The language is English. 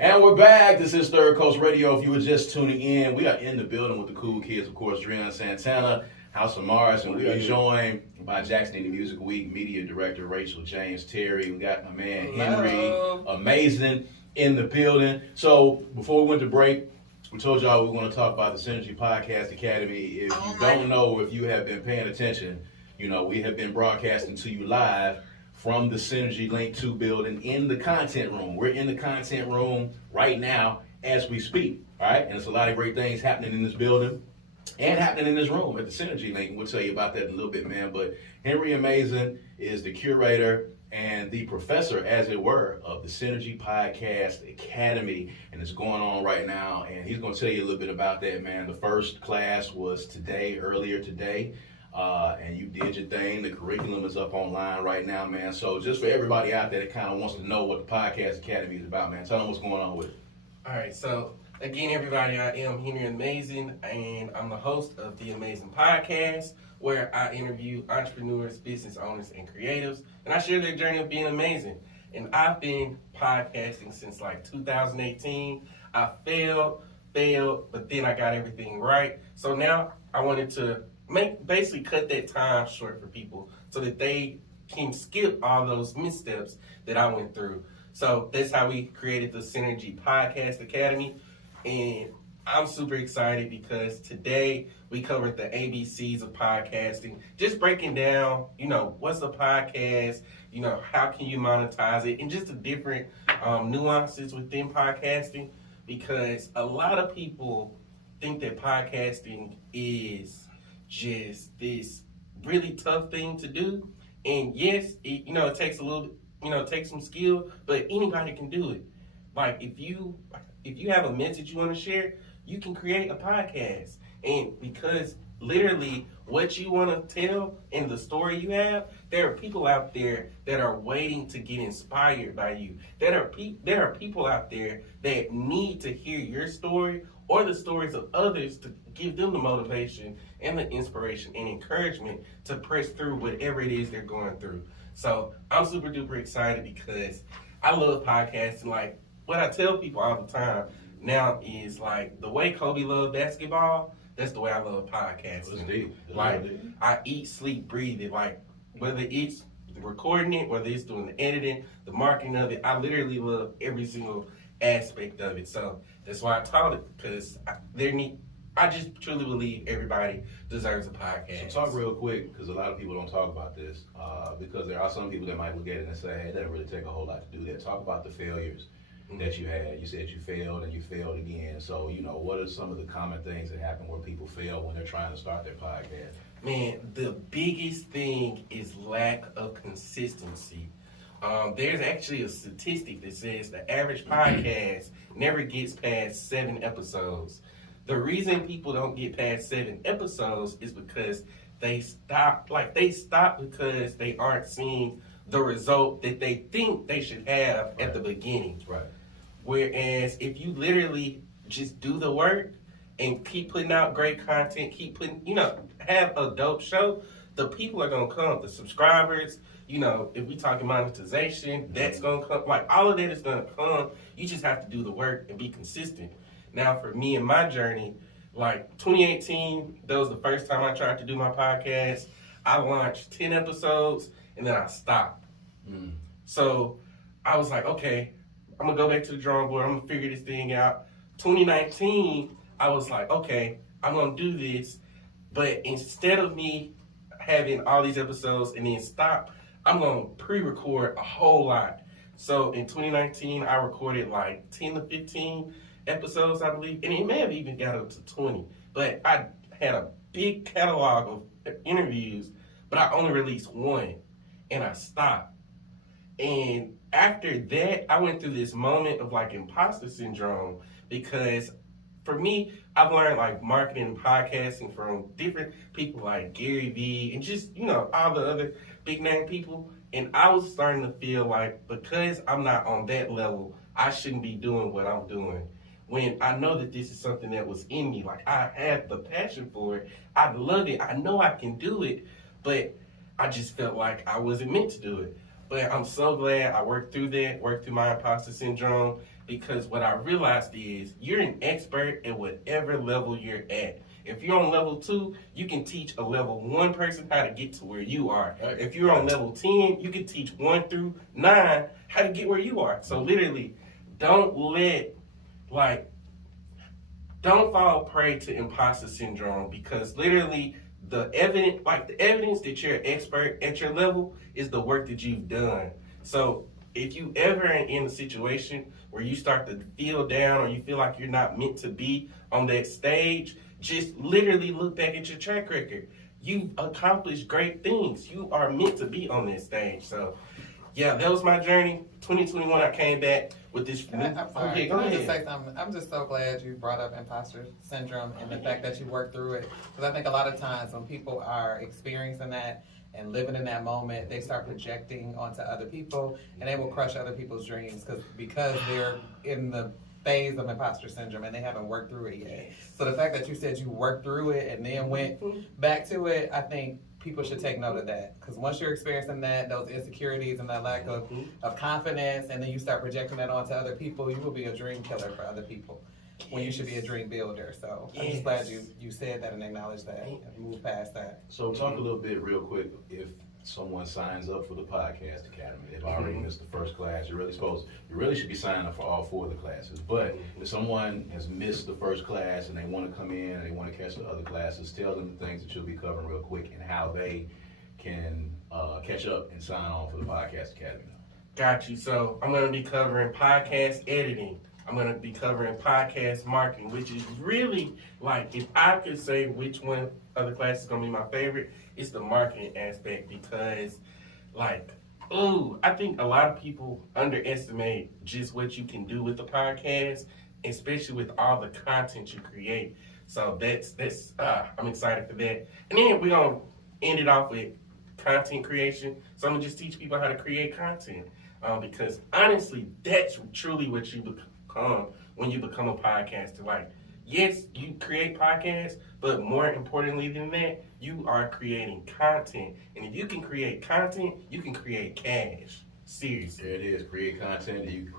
And we're back. This is Third Coast Radio. If you were just tuning in, we are in the building with the cool kids, of course, Drian Santana, House of Mars, and we are joined by Jackson Indie Music Week Media Director Rachel James Terry. We got my man Henry Amazin in the building. So before we went to break, we told y'all we were going to talk about the Synergy Podcast Academy. If you don't know, if you have been paying attention, you know, we have been broadcasting to you live from the Synergy Link 2 building in the content room. We're in the content room right now as we speak, all right? And there's a lot of great things happening in this building and happening in this room at the Synergy Link. We'll tell you about that in a little bit, man. But Henry Amazin is the curator and the professor, as it were, of the Synergy Podcast Academy, and it's going on right now. And he's going to tell you a little bit about that, man. The first class was earlier today. And you did your thing. The curriculum is up online right now, man. So just for everybody out there that kind of wants to know what the Podcast Academy is about, man, tell them what's going on with it. All right, so again, everybody, I am Henry Amazin, and I'm the host of the Amazin Podcast, where I interview entrepreneurs, business owners, and creatives, and I share their journey of being amazing. And I've been podcasting since like 2018. I failed, but then I got everything right. So now I wanted to basically cut that time short for people so that they can skip all those missteps that I went through. So that's how we created the Synergy Podcast Academy. And I'm super excited because today we covered the ABCs of podcasting, just breaking down, you know, what's a podcast, you know, how can you monetize it, and just the different nuances within podcasting, because a lot of people think that podcasting is just this really tough thing to do. And yes, it takes a little, it takes some skill, but anybody can do it. Like if you have a message you want to share, you can create a podcast. And because literally what you want to tell and the story you have, there are people out there that are waiting to get inspired by you. There are people out there that need to hear your story or the stories of others to give them the motivation and the inspiration and encouragement to press through whatever it is they're going through. So I'm super duper excited because I love podcasting. Like what I tell people all the time now is like the way Kobe loved basketball, that's the way I love podcasting. That's deep. Like I eat, sleep, breathe it. Like whether it's recording it, whether it's doing the editing, the marketing of it, I literally love every single aspect of it. So that's why I taught it, because I just truly believe everybody deserves a podcast. So talk real quick, because a lot of people don't talk about this, because there are some people that might look at it and say, hey, it doesn't really take a whole lot to do that. Talk about the failures that you had. You said you failed and you failed again. So, what are some of the common things that happen where people fail when they're trying to start their podcast? Man, the biggest thing is lack of consistency. There's actually a statistic that says the average podcast never gets past 7 episodes. The reason people don't get past 7 episodes is because they stop because they aren't seeing the result that they think they should have at the beginning. Right. Whereas if you literally just do the work and keep putting out great content, have a dope show, the people are going to come. The subscribers, if we talking monetization, that's going to come. Like, all of that is going to come. You just have to do the work and be consistent. Now, for me and my journey, like 2018, that was the first time I tried to do my podcast. I launched 10 episodes, and then I stopped. So I was like, okay, I'm going to go back to the drawing board. I'm going to figure this thing out. 2019, I was like, okay, I'm going to do this. But instead of me having all these episodes and then stop, I'm going to pre-record a whole lot. So in 2019, I recorded like 10 to 15 episodes, I believe. And it may have even got up to 20. But I had a big catalog of interviews, but I only released one. And I stopped. And after that, I went through this moment of like imposter syndrome, because for me, I've learned like marketing and podcasting from different people like Gary Vee and just, all the other big name people. And I was starting to feel like because I'm not on that level, I shouldn't be doing what I'm doing. When I know that this is something that was in me, like I have the passion for it. I love it. I know I can do it, but I just felt like I wasn't meant to do it. But I'm so glad I worked through my imposter syndrome, because what I realized is you're an expert at whatever level you're at. If you're on level 2, you can teach a level 1 person how to get to where you are. Right. If you're on level 10, you can teach 1 through 9 how to get where you are. So literally, don't fall prey to imposter syndrome, because literally the evidence that you're an expert at your level is the work that you've done. So if you ever are in a situation where you start to feel down or you feel like you're not meant to be on that stage, just literally look back at your track record. You've accomplished great things. You are meant to be on that stage. So yeah, that was my journey. 2021, I came back with this. I'm sorry. Okay, go Can I ahead. just say something? I'm just so glad you brought up imposter syndrome and the fact that you worked through it. Because I think a lot of times when people are experiencing that and living in that moment, they start projecting onto other people, and they will crush other people's dreams because they're in the phase of imposter syndrome and they haven't worked through it yet. So the fact that you said you worked through it and then went back to it, I think people should take note of that, because once you're experiencing that, those insecurities and that lack of confidence, and then you start projecting that onto other people, you will be a dream killer for other people when you should be a dream builder. So I'm just glad you said that and acknowledged that and moved past that. So talk a little bit real quick. If someone signs up for the Podcast Academy, they've already missed the first class, you really should be signing up for all 4 of the classes. But if someone has missed the first class and they want to come in and they want to catch the other classes, tell them the things that you'll be covering real quick and how they can catch up and sign on for the Podcast Academy. Got you. So I'm going to be covering podcast editing. I'm going to be covering podcast marketing, which is really, like, if I could say which one of the classes is going to be my favorite, it's the marketing aspect, because, I think a lot of people underestimate just what you can do with the podcast, especially with all the content you create. So I'm excited for that. And then we're going to end it off with content creation. So I'm going to just teach people how to create content, because honestly, that's truly what you become when you become a podcaster. Like, yes, you create podcasts, but more importantly than that, you are creating content. And if you can create content, you can create cash. Seriously. There it is. Create content. You